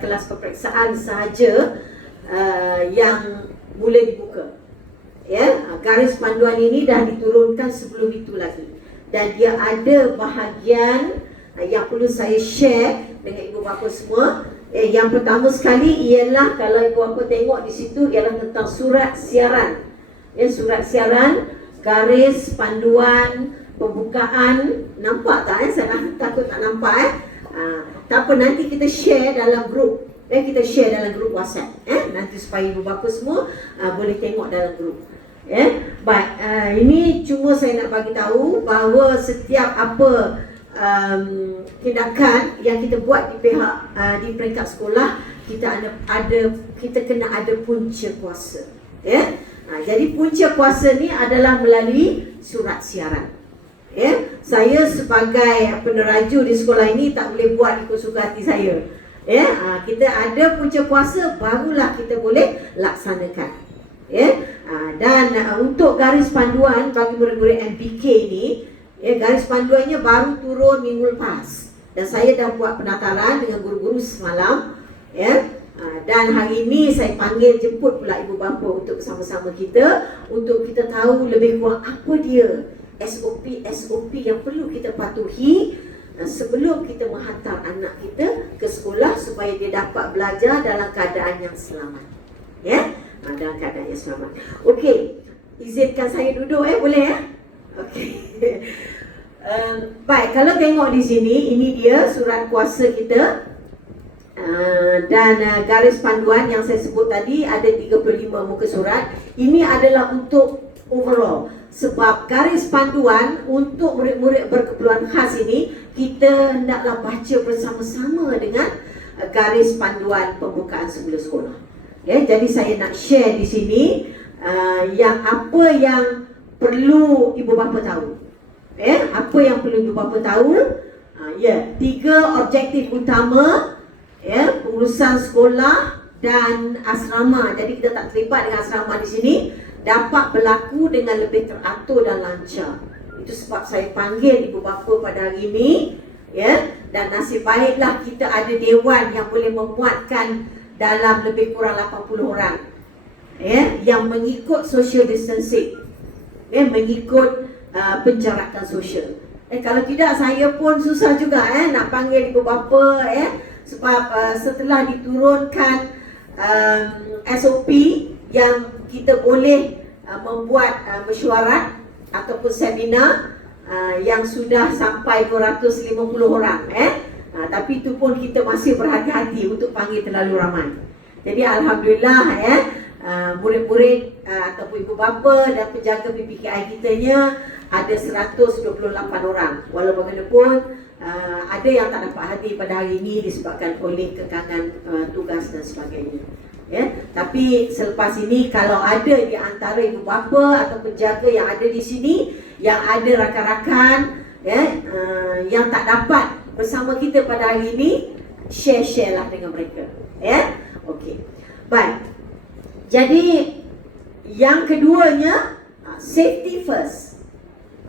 kelas peperiksaan sahaja yang boleh dibuka. Garis panduan ini dah diturunkan sebelum itu lagi, dan dia ada bahagian yang perlu saya share dengan ibu bapa semua. Yang pertama sekali ialah, kalau ibu bapa tengok di situ, ialah tentang surat siaran. Surat siaran, garis panduan pembukaan. Nampak tak? Saya takut tak nampak. Tak apa, nanti kita share dalam grup. Kita share dalam grup WhatsApp. Nanti supaya ibu bapa semua boleh tengok dalam grup. Baik, ini cuma saya nak bagi tahu bahawa setiap apa tindakan yang kita buat di pihak di peringkat sekolah, kita kena ada punca kuasa. Jadi punca kuasa ni adalah melalui surat siaran. Saya sebagai peneraju di sekolah ini tak boleh buat ikut suka hati saya. Kita ada punca kuasa, barulah kita boleh laksanakan. Dan untuk garis panduan bagi murid-murid MPK ni, garis panduannya baru turun minggu lepas, dan saya dah buat penataran dengan guru-guru semalam. Dan hari ini saya panggil jemput pula ibu bapa untuk bersama-sama kita, untuk kita tahu lebih kurang apa dia SOP yang perlu kita patuhi sebelum kita menghantar anak kita ke sekolah, supaya dia dapat belajar dalam keadaan yang selamat. Dalam keadaan yang selamat. Okey, izinkan saya duduk boleh Okey. Baik, kalau tengok di sini, ini dia surat kuasa kita. Dan garis panduan yang saya sebut tadi ada 35 muka surat. Ini adalah untuk overall. Sebab garis panduan untuk murid-murid berkeperluan khas ini, kita hendaklah baca bersama-sama dengan garis panduan pembukaan semula sekolah. Jadi saya nak share di sini yang apa yang perlu ibu bapa tahu. Apa yang perlu ibu bapa tahu? 3 objektif utama, pengurusan sekolah dan asrama. Jadi kita tak terlibat dengan asrama di sini, dapat berlaku dengan lebih teratur dan lancar. Itu sebab saya panggil ibu bapa pada hari ini. Dan nasib baiklah kita ada dewan yang boleh memuatkan dalam lebih kurang 80 orang, yang mengikut social distancing, mengikut penjarakan sosial. Kalau tidak, saya pun susah juga nak panggil ibu bapa, sebab setelah diturunkan SOP yang kita boleh membuat mesyuarat ataupun seminar yang sudah sampai 250 orang, tapi itu pun kita masih berhati-hati untuk panggil terlalu ramai. Jadi alhamdulillah, murid-murid ataupun ibu bapa dan penjaga PPKI kitanya ada 128 orang. Walau bagaimanapun ada yang tak dapat hadir pada hari ini disebabkan oleh kekangan tugas dan sebagainya. Tapi selepas ini, kalau ada di antara ibu bapa atau penjaga yang ada di sini, yang ada rakan-rakan yang tak dapat bersama kita pada hari ini, share lah dengan mereka. Okey. Baik. Jadi yang keduanya, safety first.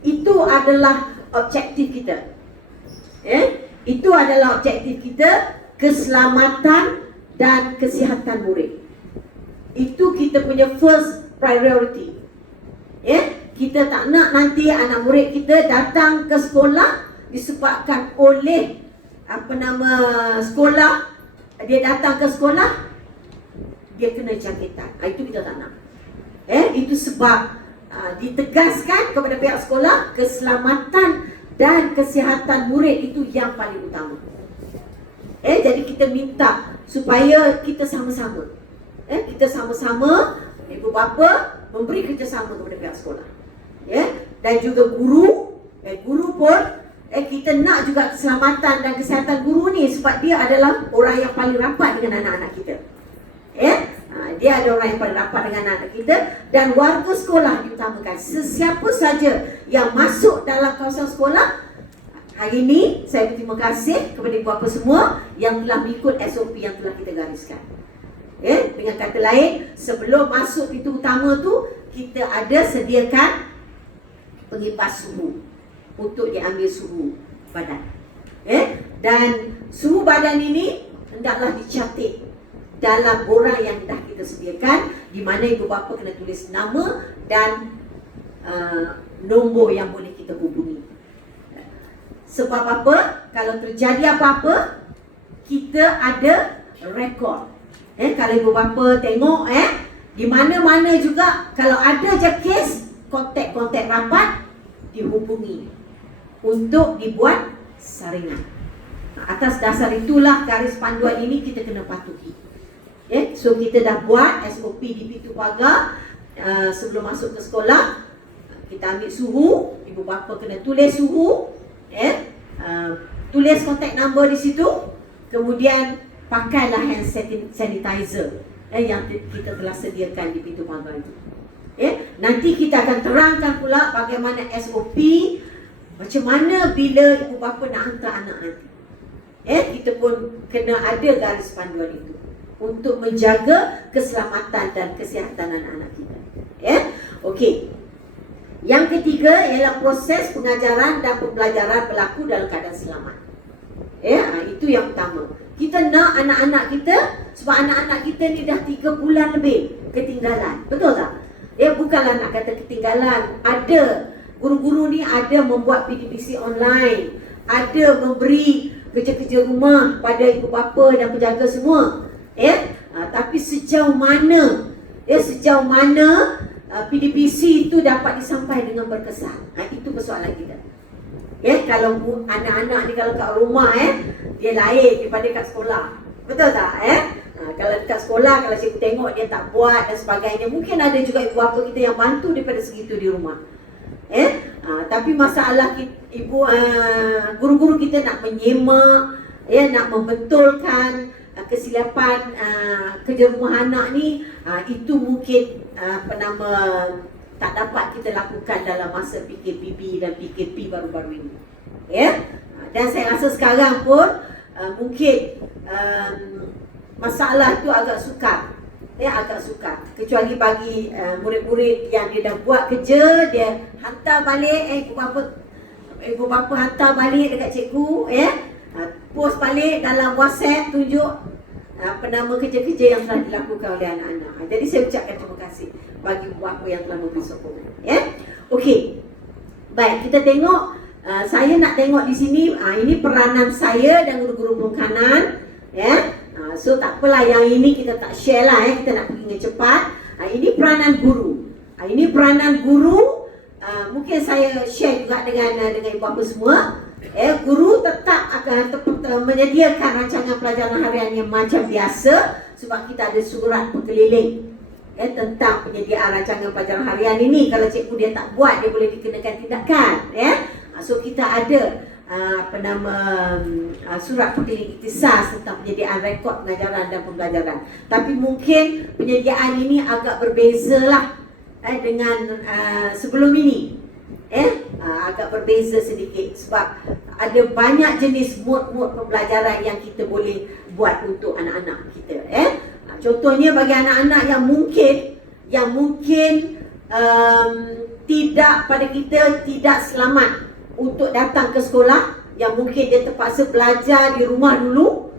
Itu adalah objektif kita. Itu adalah objektif kita, keselamatan dan kesihatan murid. Itu kita punya first priority. Kita tak nak nanti anak murid kita datang ke sekolah disebabkan oleh sekolah, dia datang ke sekolah dia kena jangkitan. Itu kita tak nak. Itu sebab ditegaskan kepada pihak sekolah, keselamatan dan kesihatan murid itu yang paling utama. Jadi kita minta supaya kita sama-sama, kita sama-sama, ibu bapa memberi kerjasama kepada pihak sekolah, dan juga guru, guru pun kita nak juga keselamatan dan kesihatan guru ni, sebab dia adalah orang yang paling rapat dengan anak-anak kita. Dia ada orang yang paling rapat dengan anak kita, dan warga sekolah diutamakan. Sesiapa saja yang masuk dalam kawasan sekolah, hari ini saya berterima kasih kepada ibu bapa semua yang telah mengikut SOP yang telah kita gariskan. Dengan kata lain, sebelum masuk pintu utama tu, kita ada sediakan pengipas suhu untuk diambil suhu badan. Dan suhu badan ini hendaklah dicatat dalam borang yang dah kita sediakan, di mana ibu bapa kena tulis nama dan nombor yang boleh kita hubungi. Sebab apa? Kalau terjadi apa-apa, kita ada rekod. Kalau ibu bapa tengok di mana-mana juga, kalau ada je kes, kontak-kontak rapat dihubungi untuk dibuat saringan. Atas dasar itulah garis panduan ini kita kena patuhi. So kita dah buat SOP di pintu pagar sebelum masuk ke sekolah. Kita ambil suhu, ibu bapa kena tulis suhu, tulis kontak number di situ. Kemudian pakailah hand sanitizer yang kita telah sediakan di pintu pagar itu. Nanti kita akan terangkan pula bagaimana SOP, macam mana bila ibu bapa nak hantar anak nanti. Kita pun kena ada garis panduan itu untuk menjaga keselamatan dan kesihatan anak-anak kita. Okey. Yang ketiga ialah proses pengajaran dan pembelajaran berlaku dalam keadaan selamat. Itu yang pertama. Kita nak anak-anak kita, sebab anak-anak kita ni dah 3 bulan lebih ketinggalan. Betul tak? Bukanlah nak kata ketinggalan. Ada guru-guru ni ada membuat PDPC online, ada memberi kerja-kerja rumah pada ibu bapa dan penjaga semua. Tapi sejauh mana PDPC itu dapat disampaikan dengan berkesan, itu persoalan kita. Kalau anak-anak ni kalau kat rumah dia lain daripada kat sekolah. Betul tak? Kalau kat sekolah, kalau cikgu tengok dia tak buat dan sebagainya, mungkin ada juga ibu bapa kita yang bantu daripada segitu di rumah. Tapi masalah guru-guru kita nak menyemak, nak membetulkan kesilapan kerja rumah anak ni, itu mungkin tak dapat kita lakukan dalam masa PKPB dan PKP baru-baru ini. Dan saya rasa sekarang pun mungkin masalah tu agak sukar. Agak sukar. Kecuali bagi murid-murid yang dia dah buat kerja, dia hantar balik, ibu bapa hantar balik dekat cikgu, post balik dalam WhatsApp, tunjuk kerja-kerja yang telah dilakukan oleh anak-anak. Jadi saya ucapkan terima kasih bagi ibu bapa yang telah memberi sokongan. Okey. Baik, kita tengok, saya nak tengok di sini, ini peranan saya dan guru-guru perikanan. So tak apalah, yang ini kita tak share lah, kita nak pergi dengan cepat. Ini peranan guru. Mungkin saya share juga dengan ibu bapa semua. Guru tetap akan menyediakan rancangan pelajaran harian yang macam biasa, sebab kita ada surat berkeliling tentang penyediaan rancangan pelajaran harian ini. Kalau cikgu dia tak buat, dia boleh dikenakan tindakan. So kita ada surat berkeliling ikhtisas tentang penyediaan rekod pengajaran dan pembelajaran. Tapi mungkin penyediaan ini agak berbeza lah dengan sebelum ini. Agak berbeza sedikit sebab ada banyak jenis mod-mod pembelajaran yang kita boleh buat untuk anak-anak kita. Contohnya bagi anak-anak yang mungkin tidak selamat untuk datang ke sekolah, yang mungkin dia terpaksa belajar di rumah dulu,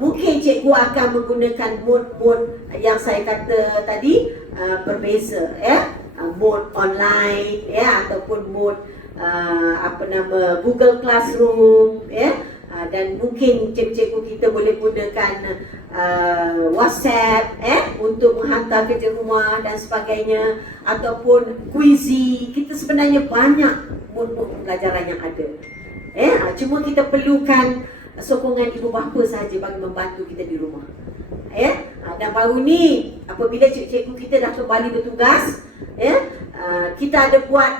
mungkin cikgu akan menggunakan mod-mod yang saya kata tadi, berbeza, mod online, ataupun mod Google Classroom, dan mungkin cikgu-cikgu kita boleh gunakan WhatsApp untuk menghantar kerja rumah dan sebagainya, ataupun Quizy. Kita sebenarnya banyak mod-mod pembelajaran yang ada. Cuma kita perlukan sokongan ibu bapa saja bagi membantu kita di rumah. Dan baru ni apabila cikgu-cikgu kita dah kembali bertugas, kita ada buat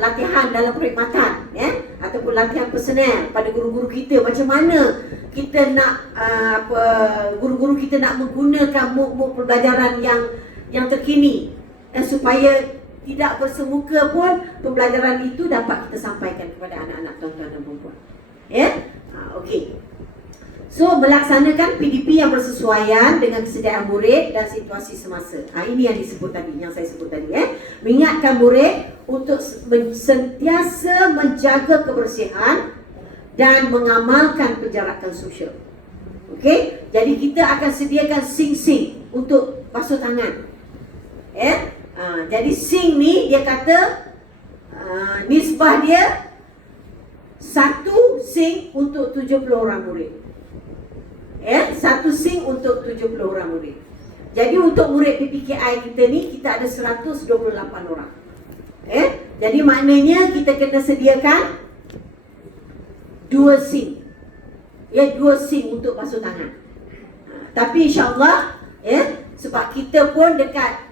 latihan dalam perkhidmatan, ataupun latihan personel pada guru-guru kita, macam mana kita nak guru-guru kita nak menggunakan mod-mod pembelajaran yang terkini, supaya tidak bersemuka pun pembelajaran itu dapat kita sampaikan kepada anak-anak tuan-tuan dan puan-puan. Okey. So melaksanakan PDP yang bersesuaian dengan kesediaan murid dan situasi semasa. Ini yang disebut tadi, yang saya sebut tadi. Mengingatkan murid untuk sentiasa menjaga kebersihan dan mengamalkan penjarakan sosial. Okey, jadi kita akan sediakan sink untuk basuh tangan. Jadi sink ni dia kata nisbah dia 1 sink untuk 70 orang murid. 1 sink untuk 70 orang murid. Jadi untuk murid PPKI kita ni, kita ada 128 orang. Jadi maknanya kita kena sediakan 2 sink. 2 sink untuk basuh tangan. Tapi insyaAllah, sebab kita pun dekat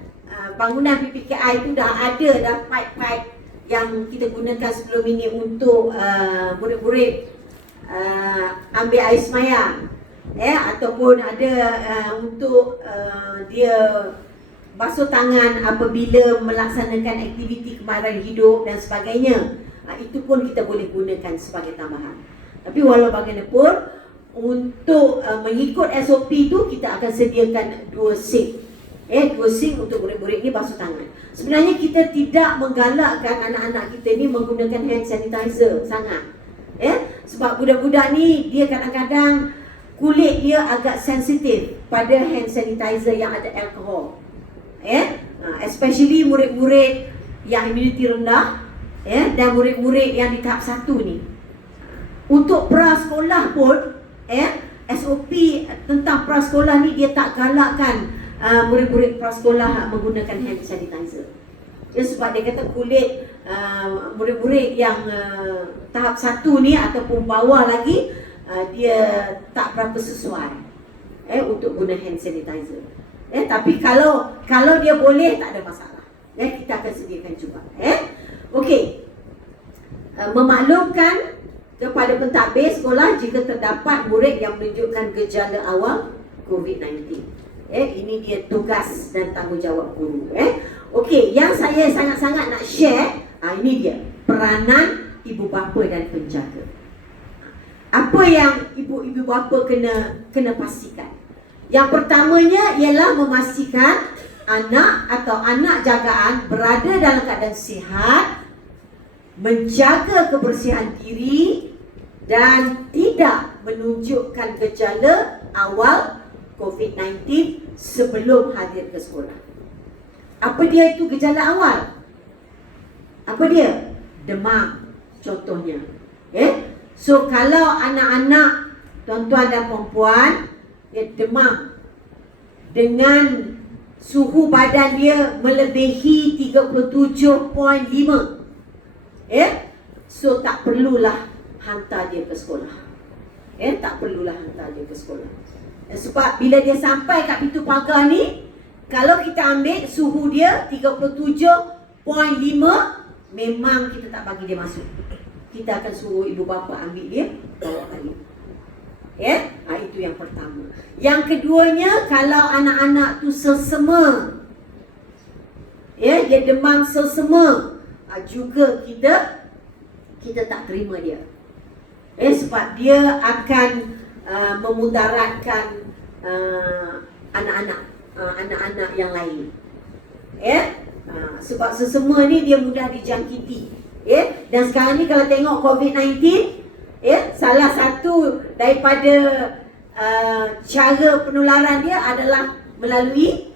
bangunan PPKI tu dah ada dah pipe-pipe yang kita gunakan sebelum ini untuk murid-murid ambil air semayang. Ataupun ada untuk dia basuh tangan apabila melaksanakan aktiviti kemahiran hidup dan sebagainya. Itu pun kita boleh gunakan sebagai tambahan. Tapi walau bagaimanapun, untuk mengikut SOP tu kita akan sediakan 2 sink. 2 sink untuk murid-murid ni basuh tangan. Sebenarnya kita tidak menggalakkan anak-anak kita ni menggunakan hand sanitizer sangat. Sebab budak-budak ni dia kadang-kadang kulit dia agak sensitif pada hand sanitizer yang ada alkohol. Especially murid-murid yang imuniti rendah, dan murid-murid yang di tahap 1 ni. Untuk prasekolah pun, SOP tentang prasekolah ni dia tak galakkan murid-murid prasekolah menggunakan hand sanitizer. Sebab dia kata kulit murid-murid yang tahap 1 ni ataupun bawah lagi, dia tak berapa sesuai untuk guna hand sanitizer. Tapi kalau dia boleh, tak ada masalah. Kita akan sediakan juga. Okey. Memaklumkan kepada pentadbir sekolah jika terdapat murid yang menunjukkan gejala awal COVID-19. Ini dia tugas dan tanggungjawab guru. Okey, yang saya sangat-sangat nak share, ini dia peranan ibu bapa dan penjaga. Apa yang ibu bapa kena pastikan? Yang pertamanya ialah memastikan anak atau anak jagaan berada dalam keadaan sihat, menjaga kebersihan diri dan tidak menunjukkan gejala awal COVID-19 sebelum hadir ke sekolah. Apa dia itu gejala awal? Apa dia? Demam contohnya. So kalau anak-anak tuan-tuan dan puan-puan dia demam dengan suhu badan dia melebihi 37.5, so tak perlulah hantar dia ke sekolah. Tak perlulah hantar dia ke sekolah. Sebab bila dia sampai kat pintu pagar ni, kalau kita ambil suhu dia 37.5, memang kita tak bagi dia masuk. Kita akan suruh ibu bapa ambil dia, bawa balik. Itu yang pertama. Yang keduanya, kalau anak-anak tu selsema, dia demam selsema, juga kita tak terima dia. Sebab dia akan memudaratkan anak-anak yang lain. Sebab selsema ni dia mudah dijangkiti. Dan sekarang ni kalau tengok COVID-19, salah satu daripada cara penularan dia adalah melalui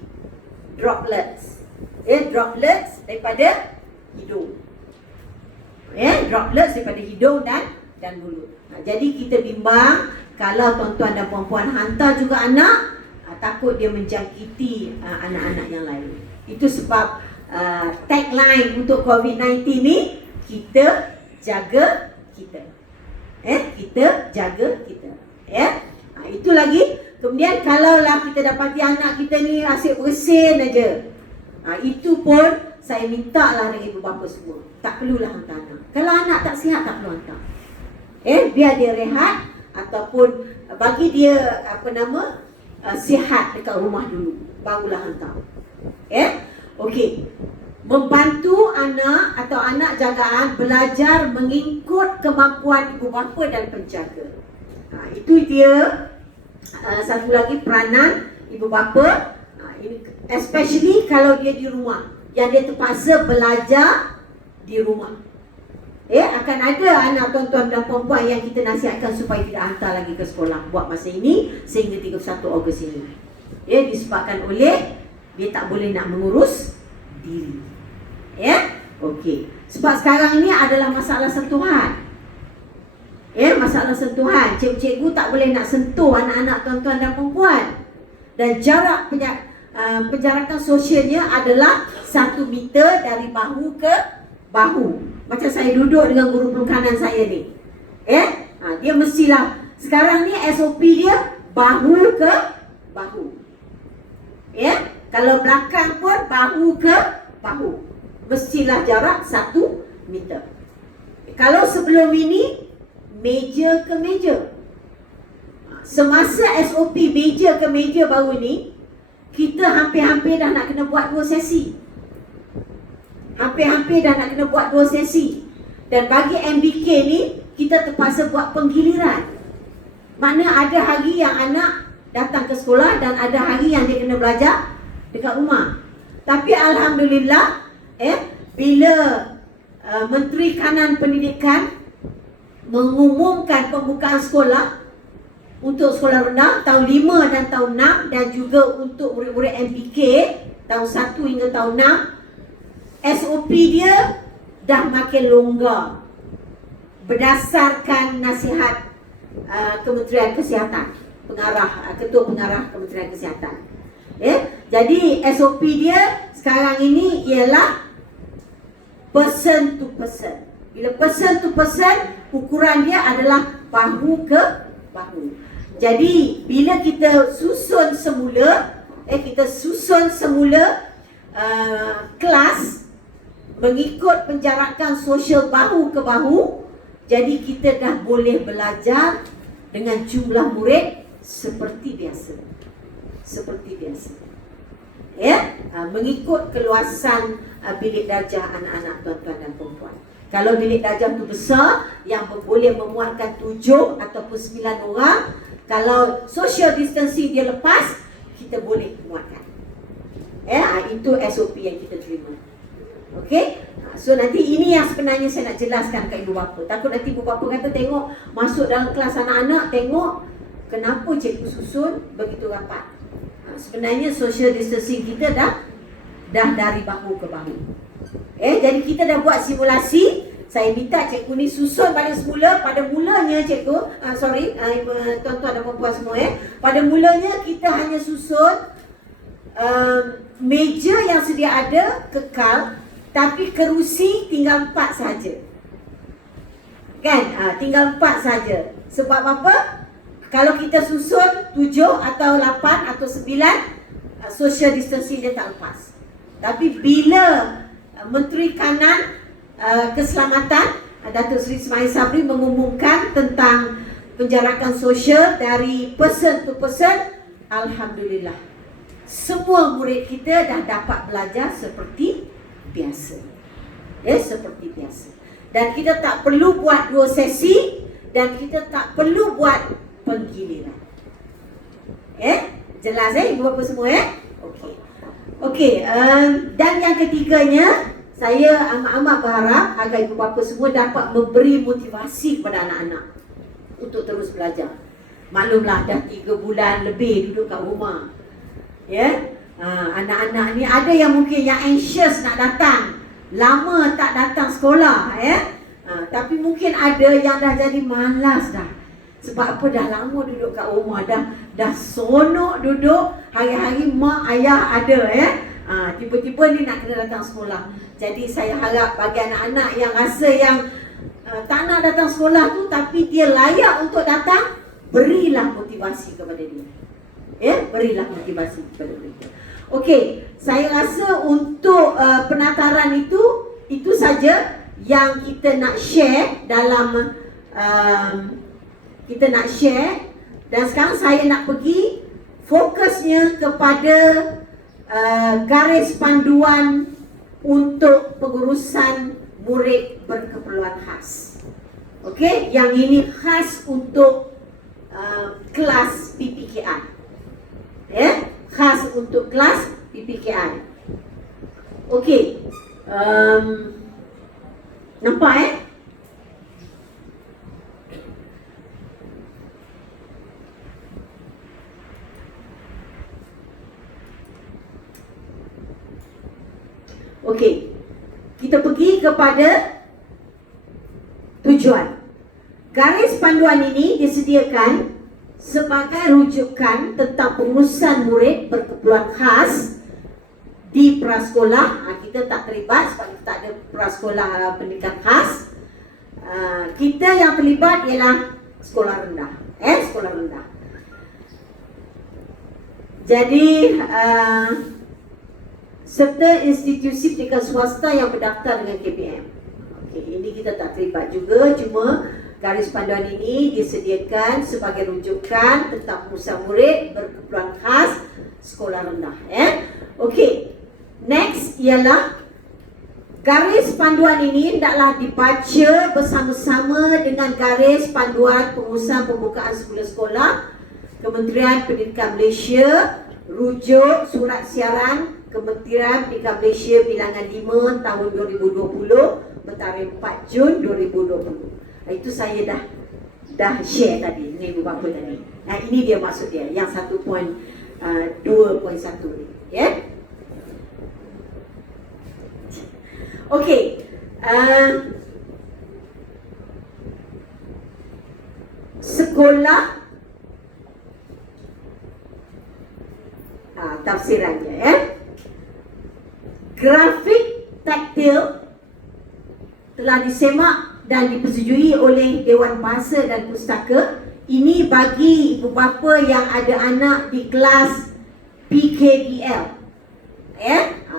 droplets. Droplets daripada hidung. Droplets daripada hidung dan mulut. Jadi kita bimbang kalau tuan-tuan dan puan-puan hantar juga anak, takut dia menjangkiti anak-anak yang lain. Itu sebab tagline untuk COVID-19 ni, kita jaga kita. Kita jaga kita. Itu lagi. Kemudian kalaulah kita dapati anak kita ni asyik bersin aja, itu pun saya minta lah dengan ibu bapa semua, tak perlulah hantar anak. Kalau anak tak sihat, tak perlu hantar. Biar dia rehat ataupun bagi dia sihat dekat rumah dulu, barulah hantar. Okey. Membantu anak atau anak jagaan belajar mengikut kemampuan ibu bapa dan penjaga. Itu dia satu lagi peranan ibu bapa, especially kalau dia di rumah, yang dia terpaksa belajar di rumah. Akan ada anak tuan-tuan dan puan-puan yang kita nasihatkan supaya tidak hantar lagi ke sekolah buat masa ini sehingga 31 Ogos ini. Disebabkan oleh dia tak boleh nak mengurus diri. Okey. Sebab sekarang ini adalah masalah sentuhan. Masalah sentuhan. Cikgu-cikgu tak boleh nak sentuh anak-anak tuan-tuan dan puan-puan. Dan jarak penjarakan sosialnya adalah 1 meter dari bahu ke bahu. Macam saya duduk dengan guru penekanan saya ni. Dia mestilah sekarang ni SOP dia bahu ke bahu. Kalau belakang pun bahu ke bahu. Mestilah jarak 1 meter. Kalau sebelum ini meja ke meja. Semasa SOP meja ke meja baru ni, kita hampir-hampir dah nak kena buat 2 sesi. Hampir-hampir dah nak kena buat 2 sesi. Dan bagi MBK ni, kita terpaksa buat penggiliran. Mana ada hari yang anak datang ke sekolah dan ada hari yang dia kena belajar dekat rumah. Tapi Alhamdulillah, bila Menteri Kanan Pendidikan mengumumkan pembukaan sekolah untuk sekolah rendah tahun 5 dan tahun 6 dan juga untuk murid-murid MBK tahun 1 hingga tahun 6, SOP dia dah makin longgar berdasarkan nasihat Kementerian Kesihatan, Ketua Pengarah Kementerian Kesihatan. Jadi SOP dia sekarang ini ialah person to person. Bila person to person, ukuran dia adalah bahu ke bahu. Jadi bila kita susun semula kelas mengikut penjarakan sosial bahu ke bahu, jadi kita dah boleh belajar dengan jumlah murid seperti biasa. Mengikut keluasan bilik darjah anak-anak tuan-tuan dan puan-puan. Kalau bilik darjah tu besar yang boleh memuatkan 7 ataupun 9 orang, kalau social distancing dia lepas, kita boleh muatkan. Itu SOP yang kita terima. Okey? So nanti ini yang sebenarnya saya nak jelaskan kat ibu bapa. Takut nanti ibu bapa kata tengok masuk dalam kelas anak-anak, tengok kenapa cikgu susun begitu rapat. Sebenarnya social distancing kita dah dari bahu ke bahu. Jadi kita dah buat simulasi. Saya minta cikgu ni susun balik semula. Pada mulanya cikgu, tuan-tuan dan puan-puan semua, pada mulanya kita hanya susun meja yang sedia ada kekal, tapi kerusi tinggal 4 saja. Kan? Tinggal 4 saja. Sebab apa? Kalau kita susun 7 atau 8 atau 9, social distancing dia tak lepas. Tapi bila Menteri Kanan Keselamatan Datuk Seri Ismail Sabri mengumumkan tentang penjarakan sosial dari person to person, Alhamdulillah, semua murid kita dah dapat belajar seperti biasa. Seperti biasa. Dan kita tak perlu buat 2 sesi dan kita tak perlu buat penggiliran. Jelas ibu bapa semua Okey, dan yang ketiganya, saya amat-amat berharap agar ibu bapa semua dapat memberi motivasi kepada anak-anak untuk terus belajar. Maklumlah dah 3 bulan lebih duduk kat rumah. Anak-anak ni ada yang mungkin yang anxious nak datang, lama tak datang sekolah, tapi mungkin ada yang dah jadi malas dah. Sebab apa? Dah lama duduk kat rumah, dah sonok duduk, hari-hari mak ayah ada, tiba-tiba ni nak kena datang sekolah. Jadi saya harap bagi anak-anak yang rasa yang tak nak datang sekolah tu tapi dia layak untuk datang, berilah motivasi kepada dia. Berilah motivasi kepada mereka. Okey, saya rasa untuk penataran itu saja yang kita nak share dalam dan sekarang saya nak pergi fokusnya kepada garis panduan untuk pengurusan murid berkeperluan khas. Okey, yang ini khas untuk kelas PPKI. Khas untuk kelas PPKI. Okey. Nampak Okey. Kita pergi kepada tujuan. Garis panduan ini disediakan sebagai rujukan tentang pengurusan murid berkeperluan khas di prasekolah. Kita tak terlibat sebab kita tak ada prasekolah pendidikan khas. Kita yang terlibat ialah sekolah rendah. Sekolah rendah. Jadi serta institusi pendidikan swasta yang berdaftar dengan KPM. Okey, ini kita tak terlibat juga, cuma garis panduan ini disediakan sebagai rujukan tentang pengurusan murid berkeperluan khas sekolah rendah. Okey. Next ialah garis panduan ini hendaklah dibaca bersama-sama dengan garis panduan pengurusan pembukaan sekolah-sekolah Kementerian Pendidikan Malaysia, rujuk Surat Siaran Kementerian Pendidikan Malaysia bilangan 5 tahun 2020 bertarikh 4 Jun 2020. Itu saya dah share tadi dengan ibu bapa tadi. Ini dia maksud dia yang 1.2.1 ni, ya. Okey. Sekolah tafsirannya, ya. Grafik taktil telah disemak dan dipersetujui oleh Dewan Bahasa dan Pustaka. Ini bagi ibu bapa yang ada anak di kelas PKBL.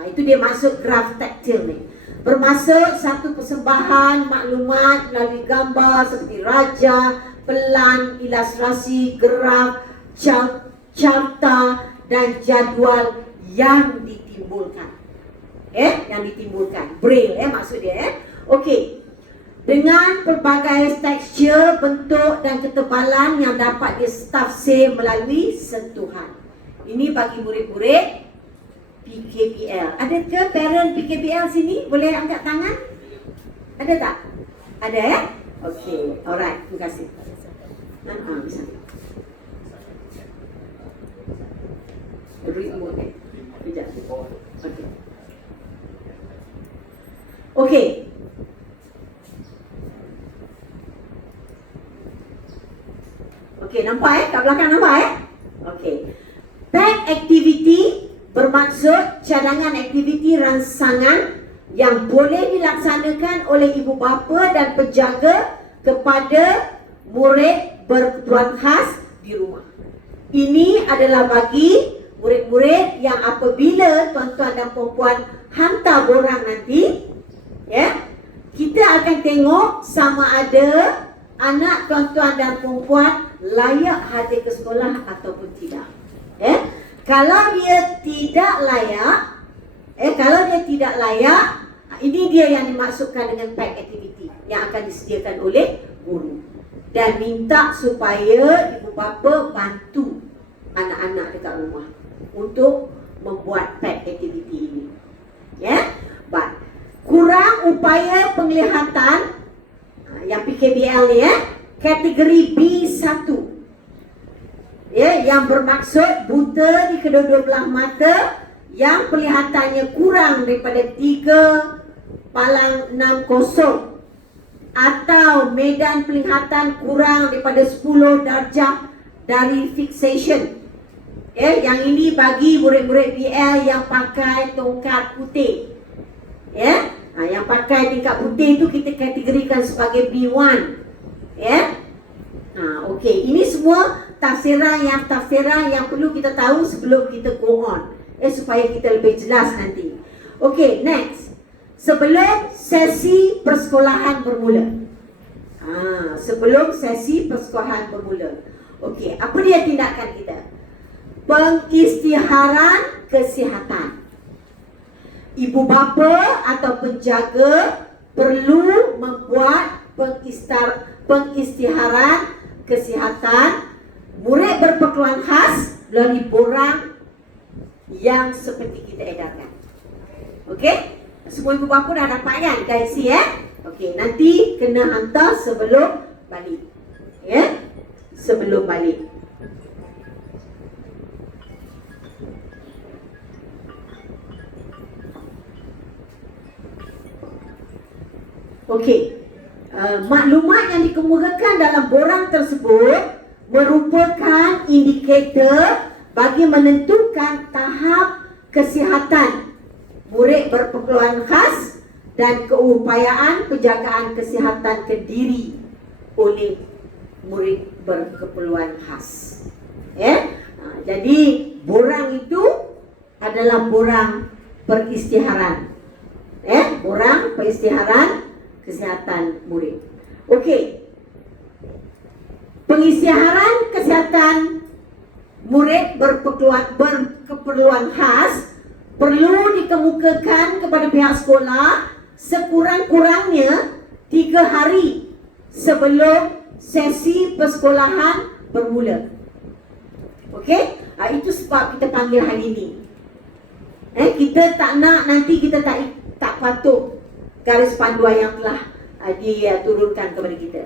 Itu dia maksud graf taktil ni. Bermaksud satu persembahan maklumat melalui gambar seperti raja, pelan, ilustrasi, graf, carta dan jadual yang ditimbulkan. Yang ditimbulkan. Braille maksud dia. Okey. Dengan pelbagai tekstur, bentuk dan ketebalan yang dapat ditafsir melalui sentuhan. Ini bagi murid-murid PKBL. Ada ke parent PKBL sini? Boleh angkat tangan? Ada tak? Ada, ya? Okey, alright, terima kasih. Bisa. Okey. Okey, nampak kat belakang nampak Okey. Pack activity bermaksud cadangan aktiviti rangsangan yang boleh dilaksanakan oleh ibu bapa dan penjaga kepada murid berkeperluan khas di rumah. Ini adalah bagi murid-murid yang apabila tuan-tuan dan puan-puan hantar borang nanti, kita akan tengok sama ada anak tuan-tuan dan puan-puan layak hadir ke sekolah ataupun tidak. Kalau dia tidak layak, ini dia yang dimaksudkan dengan pack activity yang akan disediakan oleh guru. Dan minta supaya ibu bapa bantu anak-anak dekat rumah untuk membuat pack activity ini. Kurang upaya penglihatan yang PKBL ni, kategori B1, yang bermaksud buta di kedua-dua belah mata yang penglihatannya kurang daripada 3/60 atau medan penglihatan kurang daripada 10 darjah dari fixation. Yang ini bagi murid-murid BL yang pakai tongkat putih. Yang pakai tingkat putih itu kita kategorikan sebagai B1. Okey, ini semua tafsiran yang perlu kita tahu sebelum kita go on, supaya kita lebih jelas nanti. Okey, next. Sebelum sesi persekolahan bermula. Sebelum sesi persekolahan bermula. Okey, apa dia tindakan kita? Pengisytiharan kesihatan. Ibu bapa atau penjaga perlu membuat pengisytiharan kesihatan murid berkeperluan khas melalui borang yang seperti kita edarkan. Okey? Semua ibu bapa dah dapat kan? Dah isi Okey, nanti kena hantar sebelum balik. Sebelum balik. Okey. Maklumat yang dikemukakan dalam borang tersebut merupakan indikator bagi menentukan tahap kesihatan murid berkeperluan khas dan keupayaan penjagaan kesihatan kediri oleh murid berkeperluan khas. Jadi borang itu adalah borang perisytiharan. Borang perisytiharan kesihatan murid. Okey. Pengisytiharan kesihatan murid berkeperluan khas perlu dikemukakan kepada pihak sekolah sekurang-kurangnya 3 hari sebelum sesi persekolahan bermula. Okey? Itu sebab kita panggil hari ini. Kita tak nak nanti kita tak patuh garis panduan yang telah diturunkan kepada kita.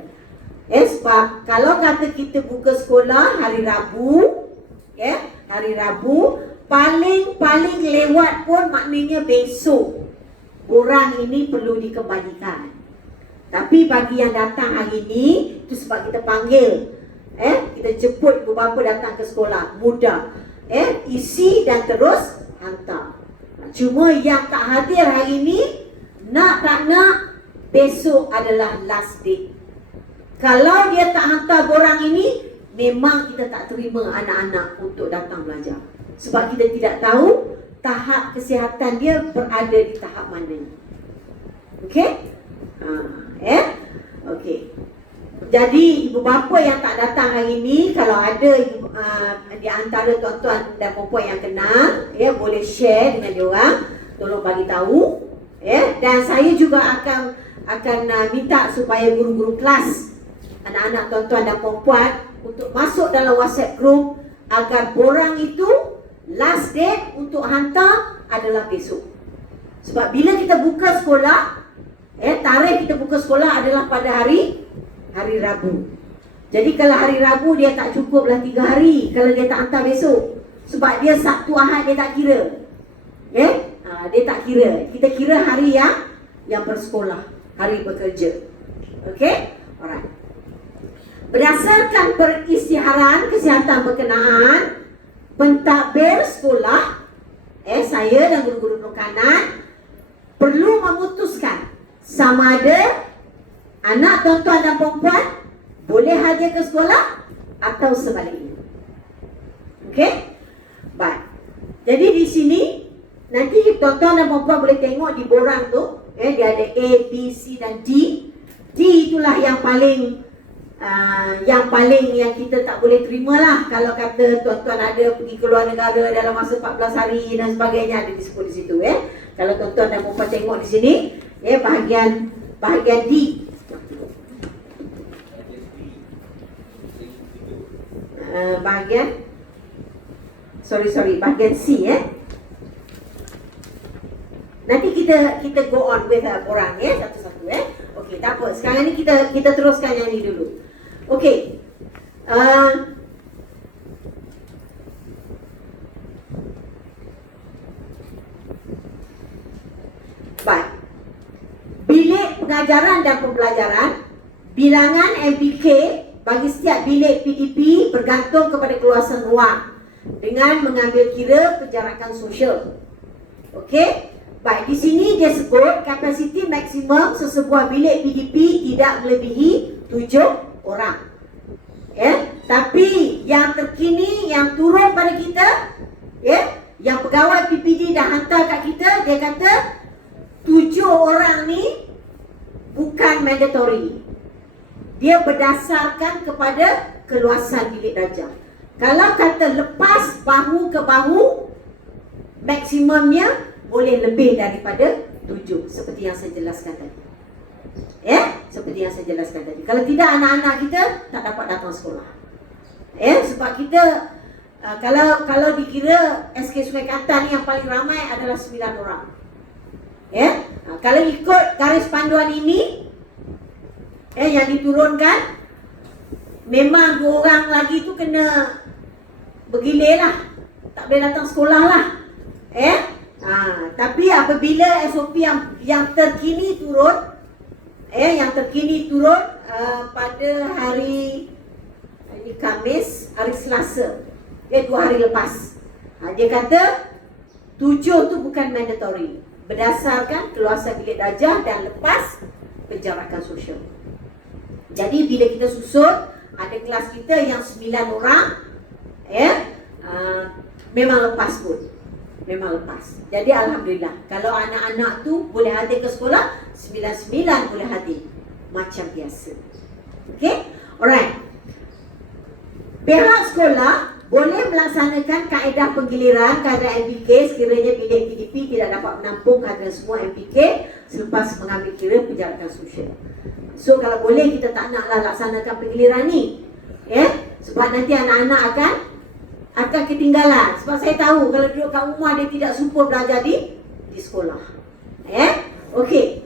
Sebab kalau kata kita buka sekolah hari Rabu, hari Rabu, paling lewat pun maknanya besok borang ini perlu dikembalikan. Tapi bagi yang datang hari ini, itu sebab kita panggil, kita jemput ibu bapa datang ke sekolah, mudah, isi dan terus hantar. Cuma yang tak hadir hari ini, nak tak nak, besok adalah last day. Kalau dia tak hantar borang ini, memang kita tak terima anak-anak untuk datang belajar. Sebab kita tidak tahu tahap kesihatan dia berada di tahap mana. Okey? Okey. Jadi ibu bapa yang tak datang hari ini, kalau ada di antara tuan-tuan dan puan yang kenal, boleh share dengan dia orang, tolong bagi tahu. Dan saya juga akan minta supaya guru-guru kelas, anak-anak tuan-tuan dan puan untuk masuk dalam WhatsApp group agar borang itu last date untuk hantar adalah besok. Sebab bila kita buka sekolah, tarikh kita buka sekolah adalah pada hari Rabu. Jadi kalau hari Rabu dia tak cukuplah 3 hari kalau dia tak hantar besok. Sebab dia Sabtu Ahad dia tak kira. Dia tak kira. Kita kira hari yang bersekolah, hari bekerja. Okey? Alright. Berdasarkan perisytiharan kesihatan berkenaan, pentadbir sekolah, saya dan guru-guru penukanan perlu memutuskan sama ada anak tuan-tuan dan puan boleh hadir ke sekolah atau sebaliknya. Okey? Baik. Jadi di sini nanti tuan-tuan dan puan boleh tengok di borang tu, dia ada A, B, C dan D. D itulah yang paling yang kita tak boleh terima lah. Kalau kata tuan-tuan ada pergi ke luar negara dalam masa 14 hari dan sebagainya, ada disebut di situ. Kalau tuan-tuan dan puan tengok di sini, bahagian D. Bahagian C. Nanti kita go on with korang satu-satu. Okey, tak apa. Sekarang ni kita teruskan yang ni dulu. Okey. Baik. Bilik pengajaran dan pembelajaran, bilangan MPK bagi setiap bilik PDP bergantung kepada keluasan ruang dengan mengambil kira penjarakan sosial. Okey? Baik, di sini dia sebut kapasiti maksimum sesebuah bilik PDP tidak melebihi 7 orang. Tapi yang terkini yang turun pada kita, yang pegawai PPD dah hantar kat kita, dia kata 7 orang ni bukan mandatory. Dia berdasarkan kepada keluasan bilik darjah. Kalau kata lepas bahu ke bahu, maksimumnya boleh lebih daripada 7, seperti yang saya jelaskan tadi. Seperti yang saya jelaskan tadi. Kalau tidak, anak-anak kita tak dapat datang sekolah. Sebab kita kalau dikira SK Sungai Kelantan ni yang paling ramai adalah 9 orang. Kalau ikut garis panduan ini yang diturunkan, memang 2 orang lagi tu kena bergilir lah, tak boleh datang sekolah lah. Tapi apabila SOP yang terkini turun, Yang terkini turun pada hari Khamis, hari Selasa, 2 hari lepas. Dia kata 7 tu bukan mandatory, berdasarkan keluasan bilik darjah dan lepas penjarakan sosial. Jadi bila kita susun, ada kelas kita yang 9 orang, memang lepas pun. Memang lepas. Jadi Alhamdulillah, kalau anak-anak tu boleh hadir ke sekolah, 99 boleh hadir macam biasa. Okay? Alright. Pihak sekolah boleh melaksanakan kaedah penggiliran kadar MPK sekiranya bilik PDP tidak dapat menampung kadar semua MPK selepas mengambil kira penjarakan sosial. So kalau boleh, kita tak naklah laksanakan penggiliran ni, sebab nanti anak-anak akan ketinggalan. Sebab saya tahu kalau duduk kat rumah dia tidak suka belajar di sekolah. Okey.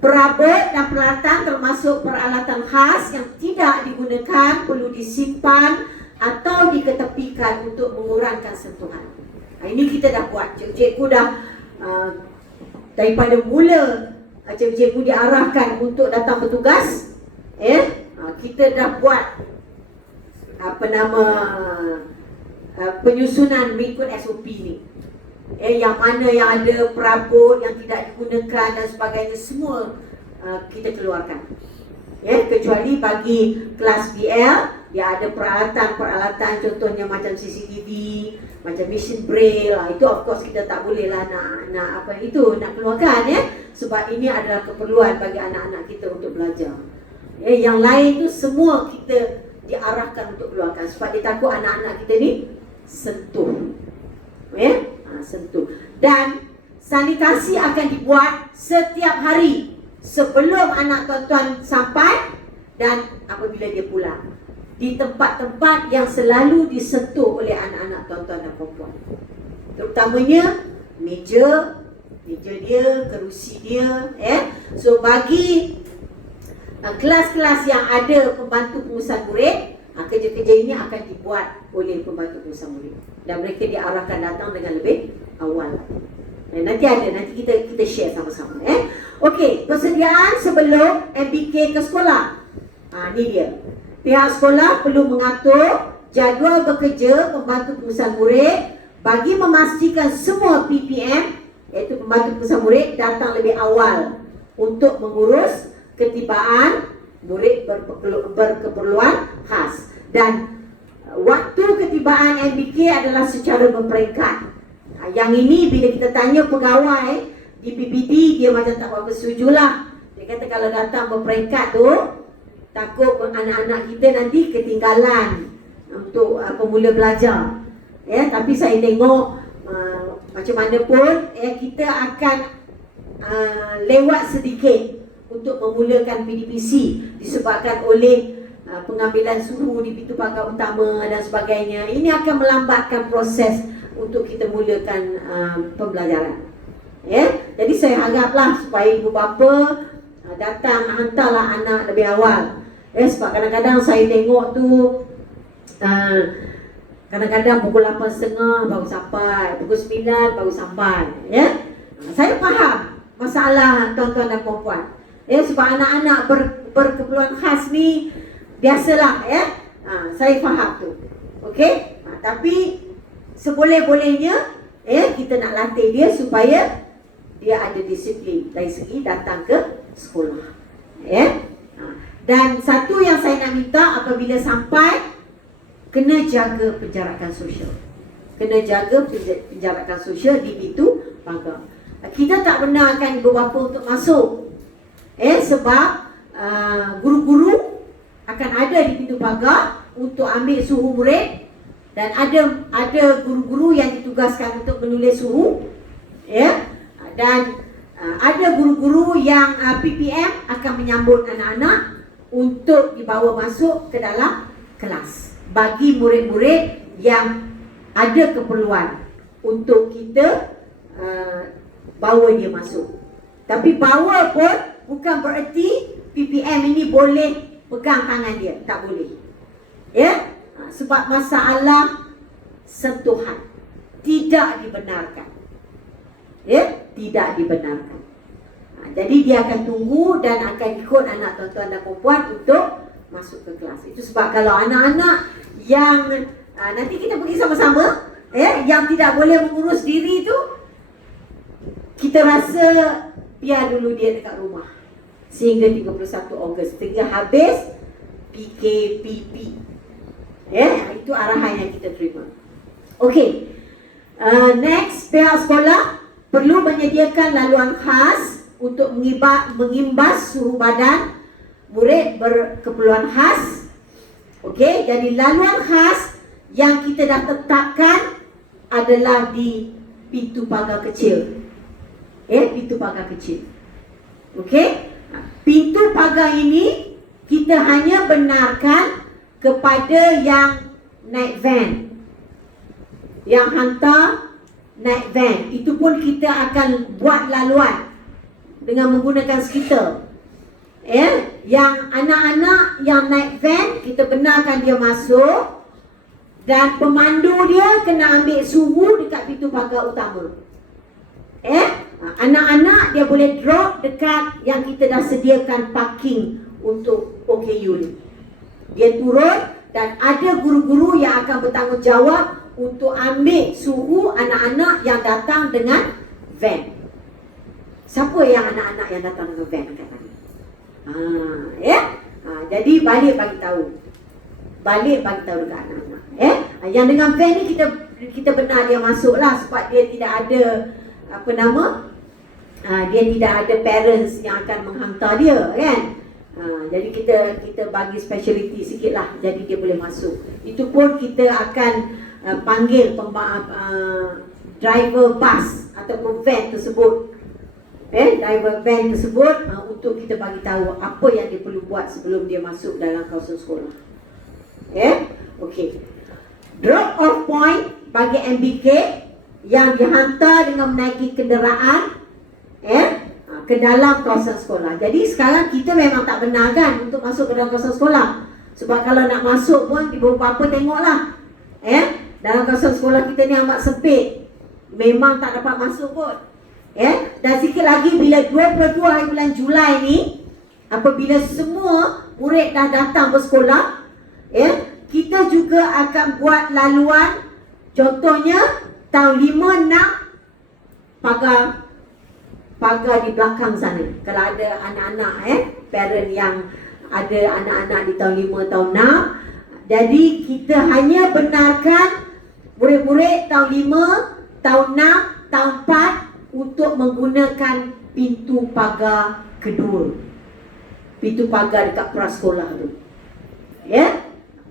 Perabot dan peralatan termasuk peralatan khas yang tidak digunakan perlu disimpan atau diketepikan untuk mengurangkan sentuhan. Ini kita dah buat. Cikgu dah daripada mula cikgu diarahkan untuk datang bertugas, kita dah buat penyusunan mengikut SOP ni. Yang mana yang ada perabot yang tidak digunakan dan sebagainya, semua kita keluarkan. Kecuali bagi kelas BL, dia ada peralatan-peralatan, contohnya macam CCTV, macam mesin braille. Itu of course kita tak boleh lah nak keluarkan, sebab ini adalah keperluan bagi anak-anak kita untuk belajar. Yang lain tu semua kita diarahkan untuk keluarkan, sebab dia takut anak-anak kita ni sentuh. Sentuh. Dan sanitasi akan dibuat setiap hari sebelum anak tuan-tuan sampai dan apabila dia pulang, di tempat-tempat yang selalu disentuh oleh anak-anak tuan-tuan dan puan-puan. Terutamanya meja dia, kerusi dia. So bagi kelas-kelas yang ada pembantu pengurusan murid, kerja-kerja ini akan dibuat oleh pembantu pengurusan murid dan mereka diarahkan datang dengan lebih awal. Nanti kita share sama-sama. Okey, persediaan sebelum MBK ke sekolah. Ni dia. Pihak sekolah perlu mengatur jadual bekerja pembantu pengurusan murid bagi memastikan semua PPM, iaitu pembantu pengurusan murid, datang lebih awal untuk mengurus ketibaan murid berkeperluan khas. Dan waktu ketibaan MBK adalah secara berperingkat. Yang ini bila kita tanya pegawai di PPD, dia macam tak berapa setujulah. Dia kata kalau datang berperingkat tu, takut anak-anak kita nanti ketinggalan untuk pemula belajar. Tapi saya tengok macam mana pun kita akan lewat sedikit untuk memulakan PDPC disebabkan oleh pengambilan suhu di pintu pagar utama dan sebagainya. Ini akan melambatkan proses untuk kita mulakan pembelajaran. Jadi saya haraplah supaya ibu bapa datang hantarlah anak lebih awal. Sebab kadang-kadang saya tengok tu kadang-kadang pukul 8.30 baru sampai, pukul 9 baru sampai. Saya faham masalah tuan-tuan dan puan-puan. Sebab anak-anak berkeperluan khas ni biasalah, saya faham tu. Okey? Tapi seboleh-bolehnya kita nak latih dia supaya dia ada disiplin dari segi datang ke sekolah. Dan satu yang saya nak minta, apabila sampai, kena jaga penjarakan sosial. Kena jaga penjarakan sosial di pintu pagar. Kita tak benarkan ibu bapa untuk masuk. Sebab guru-guru akan ada di pintu pagar untuk ambil suhu murid. Dan ada guru-guru yang ditugaskan untuk menulis suhu. Dan ada guru-guru yang PPM akan menyambut anak-anak untuk dibawa masuk ke dalam kelas bagi murid-murid yang ada keperluan untuk kita bawa dia masuk. Tapi bawa pun bukan bererti PPM ini boleh pegang tangan dia, tak boleh. Sebab masalah sentuhan tidak dibenarkan. Tidak dibenarkan. Jadi dia akan tunggu dan akan ikut anak tuan-tuan dan puan untuk masuk ke kelas. Itu sebab kalau anak-anak yang nanti kita pergi sama-sama, yang tidak boleh mengurus diri tu, kita rasa biar dulu dia dekat rumah sehingga 31 Ogos, sehingga habis PKPP. Itu arahan yang kita terima. Okey. Next, pihak sekolah perlu menyediakan laluan khas untuk mengimbas suhu badan murid berkeperluan khas. Okey, jadi laluan khas yang kita dah tetapkan adalah di pintu pagar kecil. Pintu pagar kecil. Okey, pintu pagar ini kita hanya benarkan kepada yang naik van, yang hantar naik van. Itu pun kita akan buat laluan dengan menggunakan skuter. Yang anak-anak yang naik van, kita benarkan dia masuk, dan pemandu dia kena ambil suhu dekat pintu pagar utama. Anak-anak dia boleh drop dekat yang kita dah sediakan parking untuk OKU ni. Dia turun dan ada guru-guru yang akan bertanggungjawab untuk ambil suhu anak-anak yang datang dengan van. Siapa yang anak-anak yang datang dengan van dekat tadi? Jadi balik bagi tahu dekat anak-anak. Yang dengan van ni kita benar dia masuklah, sebab dia tidak ada dia tidak ada parents yang akan menghantar dia, kan? Jadi kita bagi speciality sikit lah, jadi dia boleh masuk. Itu pun kita akan panggil driver bus ataupun van tersebut, driver van tersebut untuk kita bagi tahu apa yang dia perlu buat sebelum dia masuk dalam kawasan sekolah. Okey. Drop off point bagi MBK yang dihantar dengan menaiki kenderaan ke dalam kawasan sekolah. Jadi sekarang kita memang tak benar kan untuk masuk ke dalam kawasan sekolah. Sebab kalau nak masuk pun ibu bapa tengoklah, dalam kawasan sekolah kita ni amat sempit, memang tak dapat masuk pun. Dan sikit lagi bila 22 hari bulan Julai ni, apabila semua murid dah datang bersekolah, kita juga akan buat laluan. Contohnya tahun 5, 6 pagar di belakang sana. Kalau ada anak-anak parent yang ada anak-anak di tahun 5, tahun 6, jadi kita hanya benarkan murid-murid tahun 5, tahun 6, tahun 4 untuk menggunakan pintu pagar kedua, pintu pagar dekat prasekolah tu.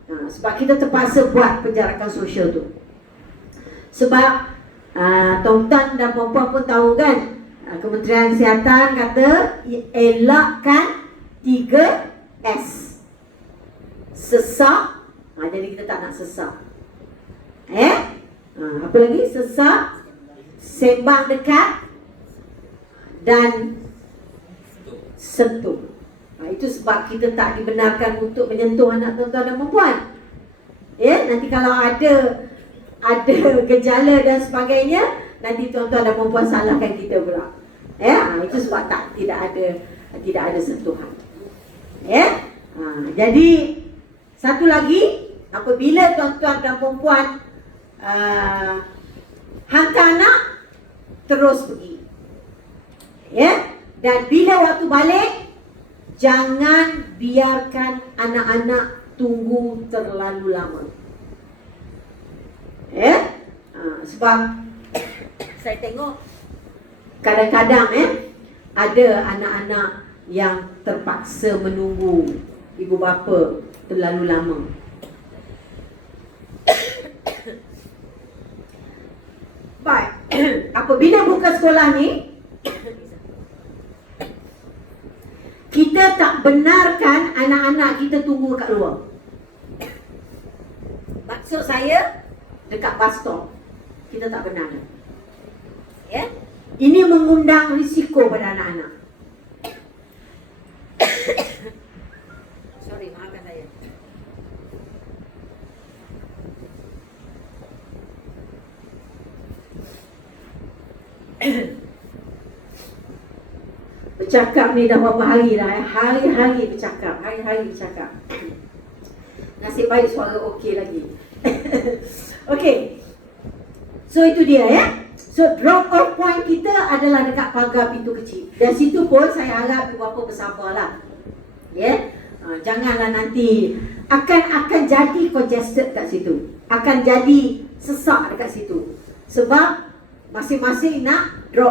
Sebab kita terpaksa buat penjarakan sosial tu. Sebab tuan-tuan dan puan-puan pun tahu kan, Kementerian Kesihatan kata elakkan 3S. Sesak, jadi kita tak nak sesak. Apa lagi? Sesak, sembang dekat, dan sentuh. Itu sebab kita tak dibenarkan untuk menyentuh anak tuan-tuan dan puan. Nanti kalau ada gejala dan sebagainya, nanti tuan-tuan dan puan salahkan kita pula. Itu sebab tidak ada sentuhan. Jadi satu lagi, apabila tuan-tuan dan puan hantar anak, terus pergi. Dan bila waktu balik, jangan biarkan anak-anak tunggu terlalu lama. Sebab saya tengok kadang-kadang ada anak-anak yang terpaksa menunggu ibu bapa terlalu lama. Baik, apabila buka sekolah ni, kita tak benarkan anak-anak kita tunggu kat luar. Maksud saya, dekat bus stop, kita tak benarkan. Ini mengundang risiko pada anak-anak. Sorry, maafkan saya. Bercakap ni dah berapa hari dah, hari-hari bercakap, hari-hari bercakap. Nasib baik suara okey lagi. Okey. So itu dia ya. So drop off point kita adalah dekat pagar pintu kecil. Dan situ pun saya harap ibu bapa bersabarlah. Ya. Janganlah nanti akan jadi congested kat situ. Akan jadi sesak dekat situ. Sebab masing-masing nak drop